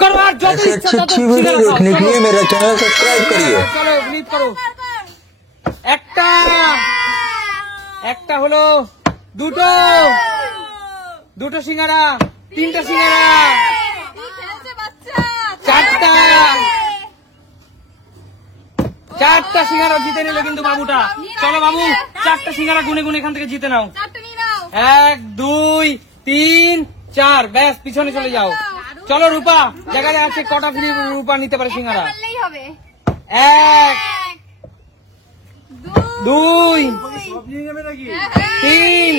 करो और जो अच्छी वीडियो देखने के लिए मेरा चैनल सब्सक्राइब करिए। चलो क्लिक करो। একটা হলো, দুটো দুটো সিঙ্গারা, তিনটা সিঙ্গারা, চারটা সিঙ্গারা জিতে নিল কিন্তু বাবুটা। চলো বাবু, চারটা সিঙ্গারা গুনে গুনে এখান থেকে জিতে নাও। 1 2 3 4, ব্যাস পিছনে চলে যাও। চলো রূপা, জায়গায় আছে কটা ফ্রি রূপা নিতে পারে সিঙ্গারা? 1 2 3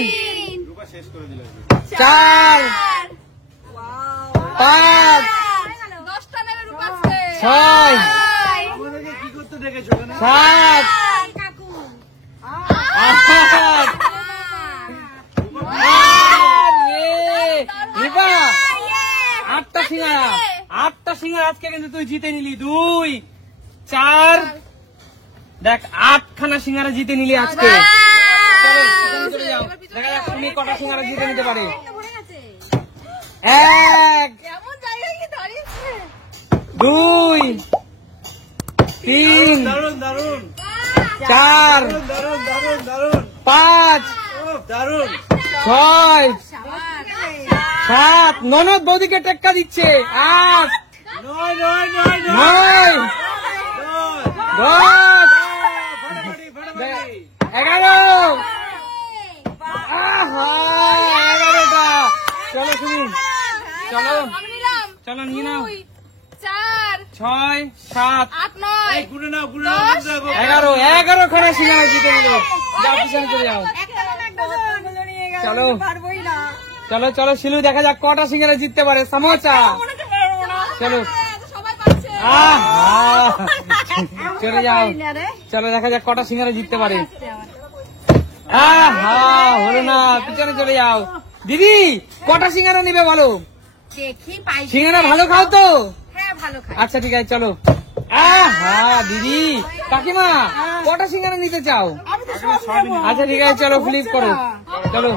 4 5 6 7 রূপা, 8টা সিঙ্গারা, 8টা সিঙ্গারা আজকে কিন্তু তুই জিতে নিলি। 2 4 দেখ, 8খানা সিঙ্গারা জিতে নিলি আজকে। চলো চলে যাও, দেখা যাক তুমি কটা সিঙ্গারা জিতে নিতে পারে। 1 2 3 4 5 6 7, ননদ বৌদিকে টেক্কা দিচ্ছে। 8 9 10 11। আহা, 11টা। চলো শুনি, চলো চলো নিয়ে নাও। 6 7 11 খানা সিঙ্গারা জিতে নিল। যাও পিছনে চলে যাও। চলো চলো চলো শিলু, দেখা যাক কটা সিঙ্গারা জিততে পারে। সামোসা, চলো চলে যাও। চলো দেখা যাক কটা সিঙ্গারা জিততে পারে। হলো না, পিছনে চলে যাও। দিদি কটা সিঙ্গারা নিবে বলো? সিঙ্গারা ভালো খাও তো? আচ্ছা ঠিক আছে, চলো। দিদি, কাকিমা কটা সিঙ্গারা নিতে চাও? আচ্ছা ঠিক আছে, চলো ফ্লিপ করো। চলো,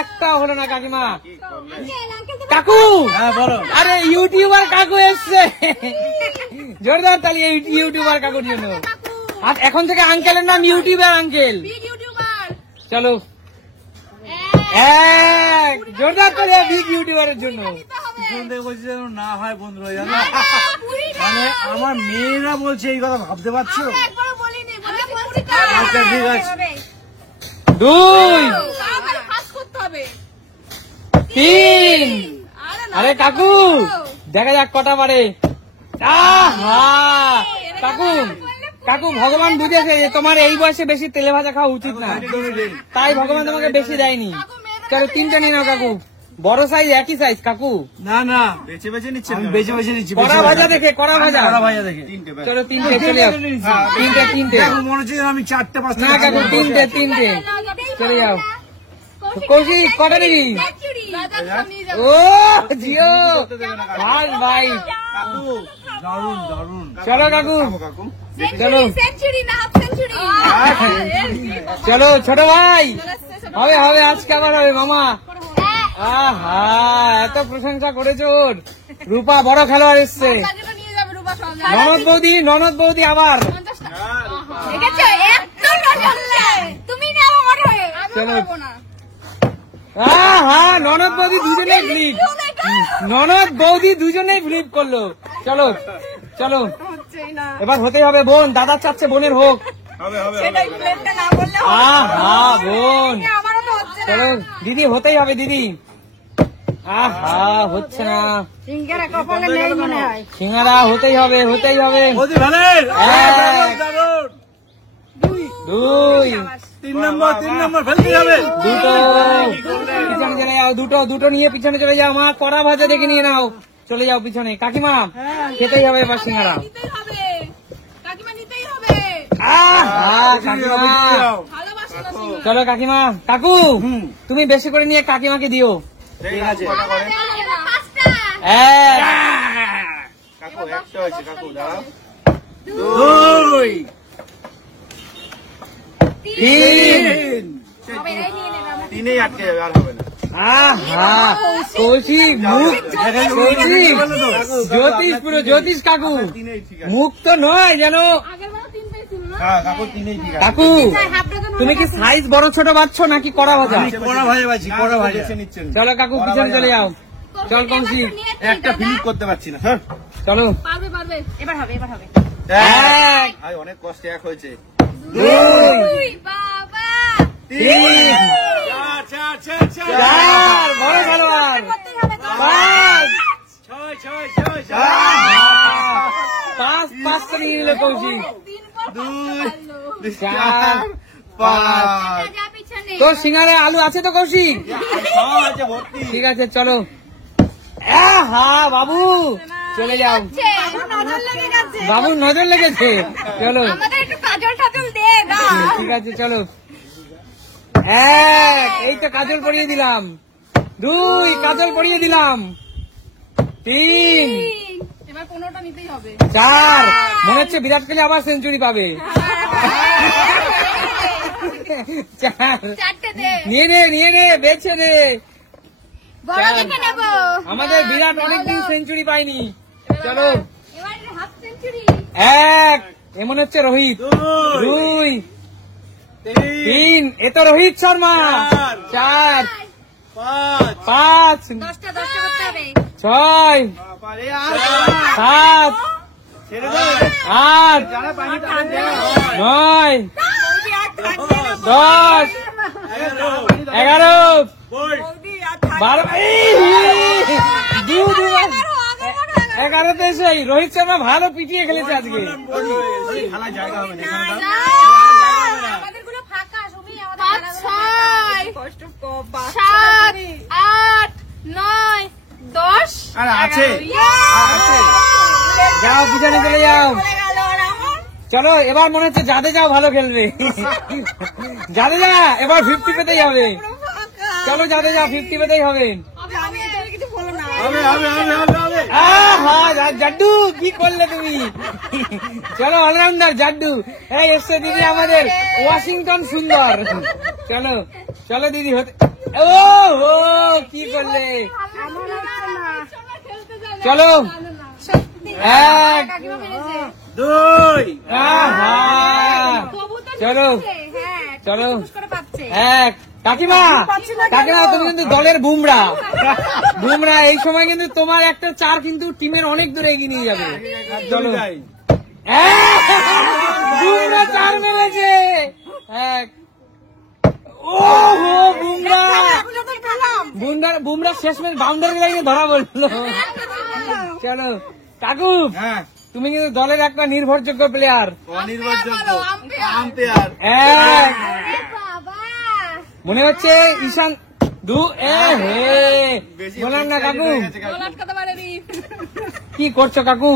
একটা হলো না কাকিমা। কাকু, আরে ইউটিউবার কাকু এসছে, জোরদার তালি ইউটিউবার কাকুর জন্য। আর এখন থেকে আঙ্কেলের নাম ইউটিউবার আঙ্কেল। চলো, জোরদার তালি বিগ ইউটিউবারের জন্য। না হয় বন্ধুরা, জানো মানে আমার মেয়েরা বলছে এই কথা, ভাবতে পারছো? আচ্ছা ঠিক আছে। 2 3, আরে কাকু দেখা যাক কটা পারে। কাকু কাকু, ভগবান বুঝেছে যে তোমার এই বয়সে বেশি তেলে ভাজা খাওয়া উচিত না, তাই ভগবান তোমাকে বেশি দেয়নি। চলো 3টা নিয়ে নাও কাকু। বড় সাইজ, একই সাইজ কাকু? না না, বেছে বেছে নিচ্ছে, বেছে বেছে নিচ্ছি। কড়া ভাজা দেখে, কড়া ভাজা দেখে। চলো 3টে চলে যাও। 3টে মনে হচ্ছে আমি 4টে 5টে। না কাকু, 3টে চলে যাও। কৌশিক কটা নিবি? ও জিও ভাই, দারুন দারুন। চলো কাকু, চলো চলো ছোট ভাই, হবে হবে, আজকে আবার হবে মামা। এত প্রশংসা করেছ। রূপা বড় খেলোয়াড় এসছে। ননদ বৌদি আবার। চলো, ননদ বৌদি দুজনেই ফ্লিপ, ননদ বৌদি দুজনেই ফ্লিপ করলো। চলো চলো, এবার হতেই হবে। বোন, দাদা চাচ্ছে বোনের হোক। বোন, চলো দিদি, হতেই হবে দিদি। হচ্ছে না, সিঙ্গারা হতেই হবে, হতেই হবে। 1 2 3 নম্বর ফেলতে যাবে। 2টো পিছনে চলে যাও, দুটো নিয়ে পিছনে চলে যাও। মা কড়া ভাজা দেখে নিয়ে নাও, চলে যাও পিছনে। কাকিমা খেতেই হবে এবার সিঙ্গারা। চলো কাকিমা, কাকু তুমি বেশি করে নিয়ে কাকিমাকে দিও। ঠিক আছে, কাকু একটা হয়েছে, কাকু দাঁড়াও। 2 3 তিনেই আটকে যাবে, আর হবে না। আহা কৌশিক মুখ, কৌশিক জ্যোতিষ, পুরো জ্যোতিষ কাকু, তিনেই ঠিক আছে। মুখ তো নয় যেন। হ্যাঁ কাকু তিনেই ঠিক আছে। কাকু তুমি কি সাইজ বড় ছোট বাচ্চ নাকি কড়া ভাজা? আমি কড়া ভাজা পাচ্ছি, কড়া ভাজা। বেছে নিচ্ছেন। চলো কাকু পিছনে চলে যাও, চল কৌশিক একটা ফিনিশ করতে পারছি না। হ্যাঁ চলো। এবার হবে, এবার হবে। এক, ভাই অনেক কষ্টে এক হয়েছে। দুই, বাবা তিন, চার, চার, চার, চার। চার, বড় খেলোয়াড়, করতেই হবে তো। পাঁচ, ছয়, ছয়, ছয়, ছয়। পাঁচ, পাঁচটা নিয়ে নিল কৌশিক, দিন পর দুই, চার, পাঁচ। যা পিছনে। তোর সিঙ্গারে আলু আছে তো কৌশিক? সব আছে ভর্তি। ঠিক আছে চলো। হ্যাঁ বাবু চলে যাও, আমার নজর লেগে গেছে। বাবুর নজর লেগেছে, চলো। আমাদের একটু কাজল টাজল দে না। ঠিক আছে চলো। এক, এই তো কাজল পরিয়ে দিলাম। দুই, কাজল পরিয়ে দিলাম। তিন, এবার কোনোটা নিতেই হবে। চার, মনে হচ্ছে বিরাট কোহলি আবার সেঞ্চুরি পাবে। চার, চারটে দে। নিয়ে নে বেছে নে। বড় চার। দেখে নেবো। আমাদের বিরাট অনেকদিন সেঞ্চুরি পাইনি। চলো। এবার হাফ সেঞ্চুরি। এক, এ মনে হচ্ছে রোহিত। দুই, দুই, তিন, তিন, এ তো রোহিত শর্মা। চার। চার, পাঁচ, পাঁচ, 10টা করতে হবে। ছয়, বাবারে, আর সাত, ছেড়ে দাও। আট, যারা পানি তারা দেয়। 9, 10, 11, বল। 12, 11তে সেই রোহিত শর্মা ভালো পিটিয়ে খেলেছে আজকে। খেলার জায়গা হবে না এখানে দাও। আমাদের গুলো ফাঁকা, সবই আমাদের 5, 6, কষ্ট কম, 7, 8, 9, 10। আর আছে। যাও পিছনে চলে যাও। চলো এবার মনে হচ্ছে জাদেজা ভালো খেলবে। জাদেজা এবার 50 পেতেই হবে। চলো জাদেজা 50 পেতেই হবে। হবে, হবে, হবে, হবে, হবে। জাড্ডু কি করলে তুমি? চলো অলরাউন্ডার জাড্ডু। এই এসছে দিদি আমাদের ওয়াশিংটন সুন্দর। চলো চলো দিদি হতে। ও ও কি করলে? চলো এক, দুই, আহা, চলো চলো এক। কাকিমা কাকিমা তুমি কিন্তু দলের বুমরা, বুমরা এই সময় কিন্তু তোমার একটা চার কিন্তু টিমের অনেক দূরে এগিয়ে নিয়ে যাবে। চলো যাই। বুমরা চার মেরেছে। এক, ও হো বুমরা, বুমরা শেষ ম্যাচ বাউন্ডারি লাইনে ধরা বললো। চলো কাকু হ্যাঁ তুমি কিন্তু দলের একটা নির্ভরযোগ্য প্লেয়ার। অনির্ভরযোগ্য আম্পায়ার। এক, মনে হচ্ছে ঈশান বললাম না কাকু কি করছো কাকু?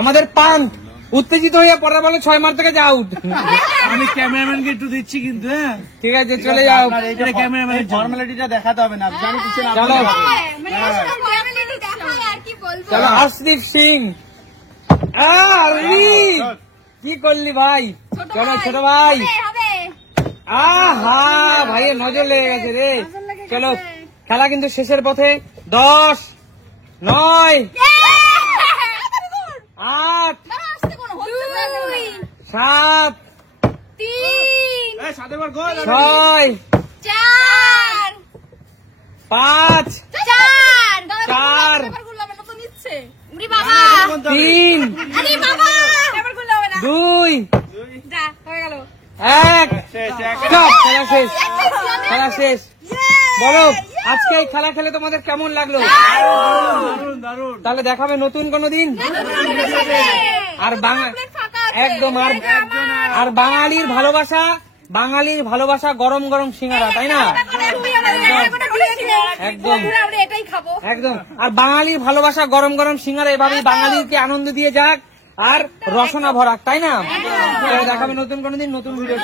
আমাদের পান উত্তেজিত হয়ে পরের বলে 6 মার থেকে আউট। আমি ক্যামেরাম্যানকে একটু দিচ্ছি কিন্তু, হ্যাঁ। ঠিক আছে চলে যাও। এটা ক্যামেরাম্যানের জন্য। ফর্মালিটিটা দেখাতে হবে না, জানি পিছনে চলো। কি চলো আশদীপ সিং। কি করলি ভাই? চলো ছোট ভাই। আহা ভাইয়ের নজর লেগে গেছে রে। চলো খেলা কিন্তু শেষের পথে। 10, 9, 8, 7, 6, 5, 4, 3, 2, 1। Stop, খেলা শেষ, খেলা শেষ। বলো আজকে এই খেলা খেলে তোমাদের কেমন লাগলো? দারুণ, দারুণ। তাহলে দেখাবে নতুন কোনো দিন। আর একদম আর বাঙালির ভালোবাসা গরম গরম সিঙ্গারা, তাই না? একদম একদম। আর বাঙালির ভালোবাসা গরম গরম সিঙ্গারা এভাবেই বাঙালিকে আনন্দ দিয়ে যাক আর রসনা ভরাক, তাই না? দেখাবে নতুন কোনো দিন নতুন ভিডিও।